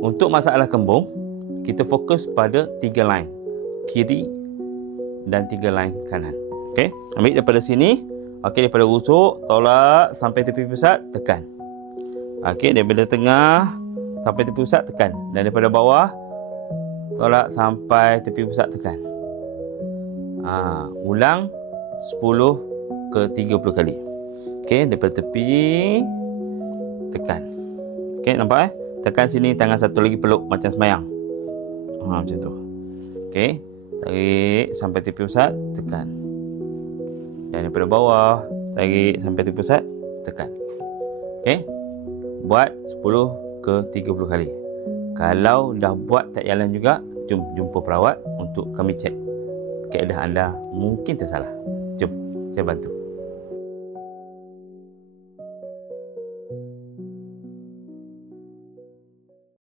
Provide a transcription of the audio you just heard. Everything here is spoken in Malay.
Untuk masalah kembung, kita fokus pada 3 line kiri dan 3 line kanan. Okey, ambil daripada sini. Okey, daripada rusuk, tolak sampai tepi pusat, tekan. Okey, daripada tengah sampai tepi pusat, tekan. Dan daripada bawah, tolak sampai tepi pusat, tekan. Ulang 10 ke 30 kali. Okey, daripada tepi, tekan. Okey, nampak Tekan sini, tangan satu lagi peluk macam semayang. Macam tu. Okey, tarik sampai tepi pusat, tekan. Dan daripada bawah, tarik sampai tepi pusat, tekan. Okey, buat 10 ke 30 kali. Kalau dah buat tak jalan juga, jom jumpa perawat untuk kami cek keadaan anda mungkin tersalah. Jom, saya bantu.